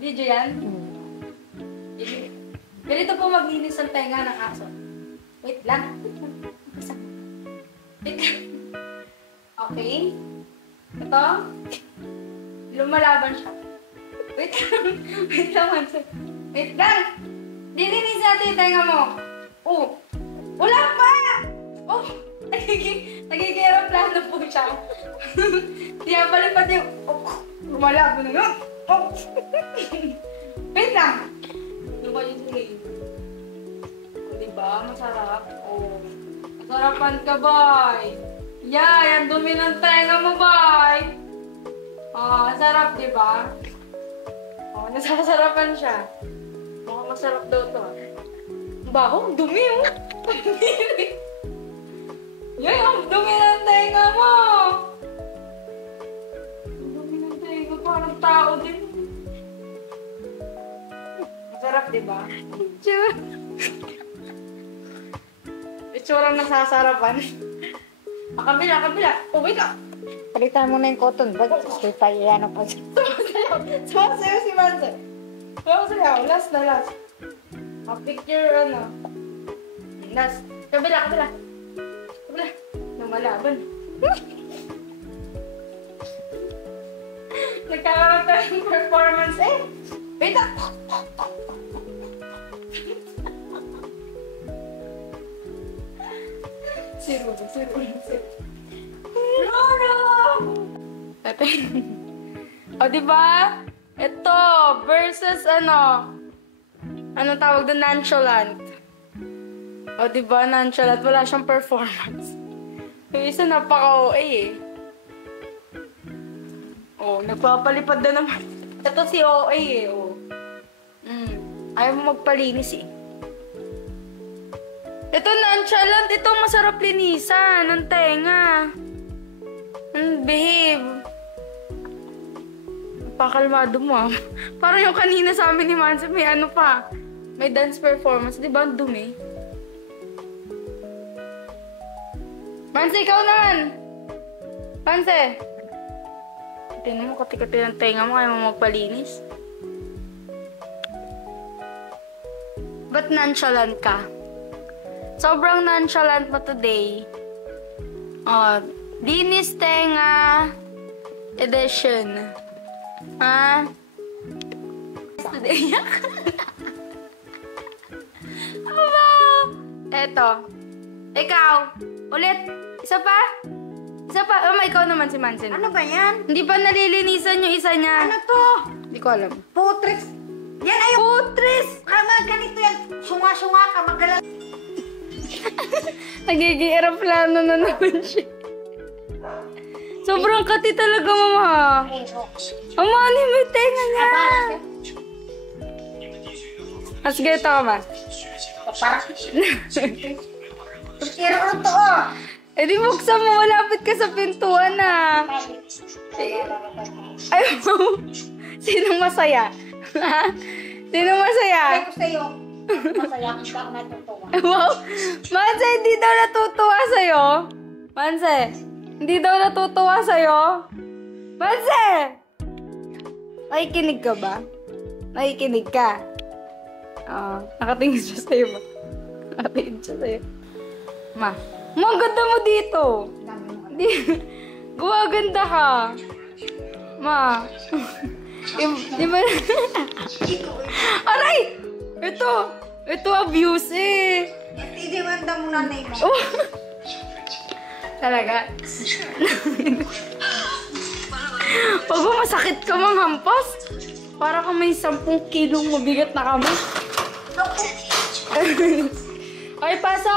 Video yan? Ganito po maglinis ang tenga ng aso. Wait lang. Wait lang. Okay. Ito. Lumalaban siya. Wait lang. Wait lang. Wait lang. Dininis natin yung tenga mo. Oh. Wala pa! Oh. Nagigirap-plano po siya. Kaya palipad yung... Oh. Lumalaban na yun. Oh. Wait lang. Ano ba yung delay? Diba? Masarap. Oh. Masarapan ka, boy. Yeah, yan dumi ng tenga mo, boy. Oh, masarap, diba? Oh, nasasarapan siya. Mukhang masarap daw to. Baho, dumi, oh. Yan, ang dumi ng tenga mo. Ang dumi ng tenga, parang tao din. Masarap, diba? Sure. Itsurang nasasarapan. Kabila. Oh, wait lang. Palitan mo na yung cotton bag. Kasi tayo yan ang pag... Sumasayaw si Manse. Sumasayaw. Last na last. Picture, ano. Last. Kabila. Lumalaban. Nagkakaroon tayo ng performance eh. Wait lang. Zero. Roro! Pepe. O, diba? Ito, versus ano tawag doon? Nonchalant. O, diba? Nonchalant. Wala siyang performance. Yung isa napaka-OA eh. O, nagpapalipad na naman. Ito si OA eh. O. Ayaw mo magpalinis eh. Ito nonchalant. Ito masarap linisan ng tenga. Behave. Pakalmado mo ah. Parang yung kanina sa amin ni Manse, may ano pa. May dance performance. Di ba ang dumi? Manse, ikaw naman. Manse. Tingnan mo, kati-kati ng tenga mo. Kaya mo magpalinis. Ba't nonchalant ka? Sobrang nonchalant mo today. Oh, Linis Tenga Edition. Ha? Today. Aba! Eto. Ikaw. Ulit. Isa pa? Ikaw naman si Mansen. Ano ba yan? Hindi pa nalilinisan yung isa niya. Ano to? Hindi ko alam. Putrix. Yan ay Putres! ganito yan. Sunga-sunga ka. Magalang. Nagiging-aeroplano na naman siya. Sobrang kati talaga, mama. Ama, ano yung may tenga niya? Mas ganito ka ba? Parang. Pero ano to oh? Eh di buksan mo, malapit ka sa pintuan na. Ay, sinong masaya? Sinong masaya? Ay ko sa'yo. Masaya ko siya natutuwa. Wow! Manse, hindi daw natutuwa sa'yo. Manse, hindi daw natutuwa sa'yo. Manse! Nakikinig ka ba? Nakikinig ka? Nakatingin siya sa'yo ba? Nakatingin siya sa'yo. Ma, ang ganda mo dito. Gumaganda ka. Ma. Di ba? Aray! Ito abuse eh. Idimanda mo nanay mo. Oh. Talaga? Pag masakit ka mang hampas, para ka may 10 kilong mabigat na kamay. Ay, pasa!